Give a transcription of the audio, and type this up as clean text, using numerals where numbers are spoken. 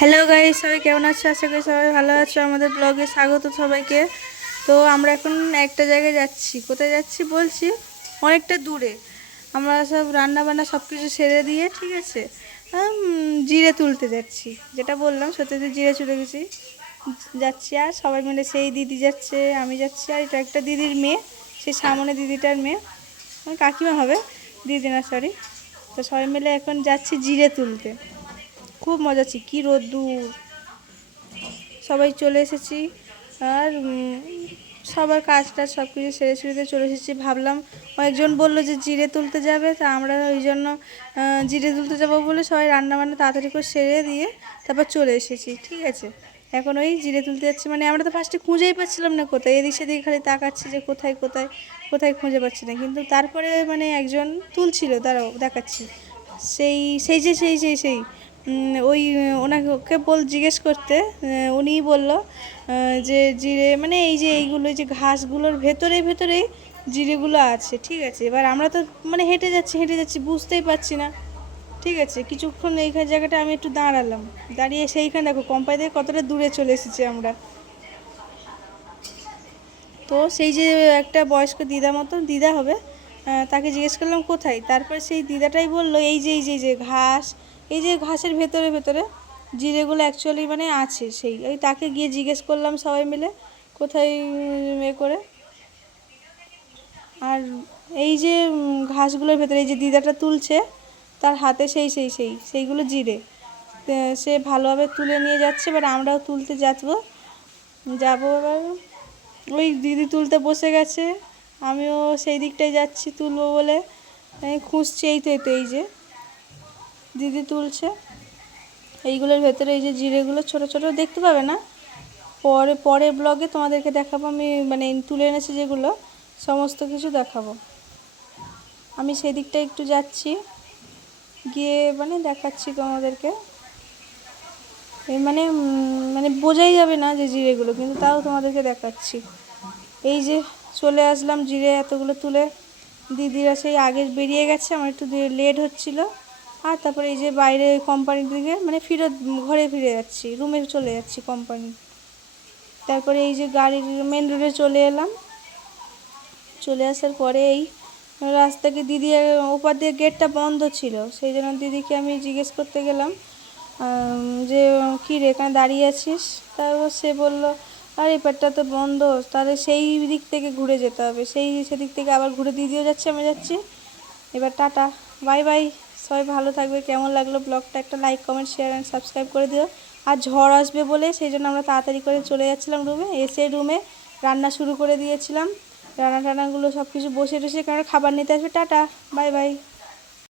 Hello guys, সবাই কেমন আছো? আশা করি সবাই ভালো আছো। আমাদের ব্লগে স্বাগত সবাইকে। তো আমরা এখন একটা জায়গায় যাচ্ছি। কোথায় যাচ্ছি বলছি, অনেকটা দূরে। আমরা সব রান্না বান্না সব কিছু সেরে দিয়ে, ঠিক আছে, জিরে তুলতে যাচ্ছি। যেটা বললাম সত্যি, জিরে চলে গেছি যাচ্ছি। আর সবাই মিলে, সেই দিদি যাচ্ছে, আমি যাচ্ছি, আর এটা একটা দিদির মেয়ে, সেই সামনে দিদিটার মেয়ে, কাকিমা হবে, দিদি না সরি। তো সবাই মিলে এখন যাচ্ছি জিরে তুলতে। খুব মজা হচ্ছে, কী রোদ্দুর। সবাই চলে এসেছি। আর সবার কাজ টাজ সব কিছু সেরে সুরে চলে এসেছি। ভাবলাম, অনেকজন বললো যে জিরে তুলতে যাবে, তা আমরা ওই জন্য জিরে তুলতে যাবো বলে সবাই রান্নাবান্না তাড়াতাড়ি করে সেরে দিয়ে তারপর চলে এসেছি, ঠিক আছে। এখন ওই জিরে তুলতে যাচ্ছি। মানে আমরা তো ফার্স্টে খুঁজেই পাচ্ছিলাম না কোথায়, এদিক সেদিকে খালি তাকাচ্ছি যে কোথায় কোথায় কোথায়, খুঁজে পাচ্ছি না। কিন্তু তারপরে মানে একজন তুলছিল, দাঁড়াও দেখাচ্ছি। সেই সেই যে সেই সেই সেই ওই ওনাকে জিজ্ঞেস করতে, উনিই বলল যে জিরে মানে এই যে এইগুলো, যে ঘাসগুলোর ভেতরেই ভেতরেই জিরেগুলো আছে, ঠিক আছে। এবার আমরা তো মানে হেঁটে যাচ্ছি বুঝতেই পারছি না, ঠিক আছে। কিছুক্ষণ এইখানে জায়গাটা আমি একটু দাঁড়ালাম, দাঁড়িয়ে সেইখানে দেখো কোম্পানি থেকে কতটা দূরে চলে এসেছি আমরা। তো সেই যে একটা বয়স্ক দিদা মতন দিদা হবে, তাকে জিজ্ঞেস করলাম কোথায়। তারপরে সেই দিদাটাই বলল এই যে ঘাস, এই যে ঘাসের ভেতরে ভেতরে জিরেগুলো অ্যাকচুয়ালি মানে আছে। সেই ওই তাকে গিয়ে জিজ্ঞেস করলাম সবাই মিলে কোথায় এ করে। আর এই যে ঘাসগুলোর ভেতরে এই যে দিদাটা তুলছে, তার হাতে সেইগুলো জিরে। সে ভালোভাবে তুলে নিয়ে যাচ্ছে, এবার আমরাও তুলতে যাবো। এবার ওই দিদি তুলতে বসে গেছে, আমিও সেই দিকটায় যাচ্ছি তুলবো বলে। খুঁজছি, এই যে দিদি তুলছে। এইগুলোর ভেতরে এই যে জিরেগুলো ছোট ছোট দেখতে পাবে না, পরের ব্লগে তোমাদেরকে দেখাবো। আমি মানে তুলে এনেছি যেগুলো, সমস্ত কিছু দেখাবো। আমি সেই দিকটায় একটু যাচ্ছি, গিয়ে মানে দেখাচ্ছি তোমাদেরকে। মানে মানে বোঝাই যাবে না যে জিরেগুলো, কিন্তু তাও তোমাদেরকে দেখাচ্ছি। এই যে চলে আসলাম জিরে এতগুলো তুলে। দিদিরা সেই আগে বেরিয়ে গেছে, আমার একটু লেট হচ্ছিলো। আর তারপরে এই যে বাইরে কোম্পানির দিকে মানে ঘরে ফিরে যাচ্ছি, রুমে চলে যাচ্ছি কোম্পানি। তারপরে এই যে গাড়ির মেন রোডে চলে এলাম। চলে আসার পরে এই রাস্তাকে দিদি ওপার দিয়ে গেটটা বন্ধ ছিল, সেই জন্য দিদিকে আমি জিজ্ঞেস করতে গেলাম যে কী রে এখানে দাঁড়িয়ে আছিস। তারপর সে বলল, আর এপারটা তো বন্ধ, তাহলে সেই দিক থেকে ঘুরে যেতে হবে। সেদিক থেকে আবার ঘুরে দিদিও যাচ্ছে, আমি যাচ্ছি। এবার টাটা, বাই বাই। সবাই ভালো থাকবে। কেমন লাগলো ব্লগটা একটা like comment share and subscribe করে দিও। আর ঝড় আসবে বলে সেই জন্য আমরা তাড়াতাড়ি করে চলে যাচ্ছিলাম রুমে। এসে রুমে রান্না শুরু করে দিয়েছিলাম। রান্নাগুলো সব কিছু বসে কারণ খাবার নিতে আসবে। Tata, bye bye.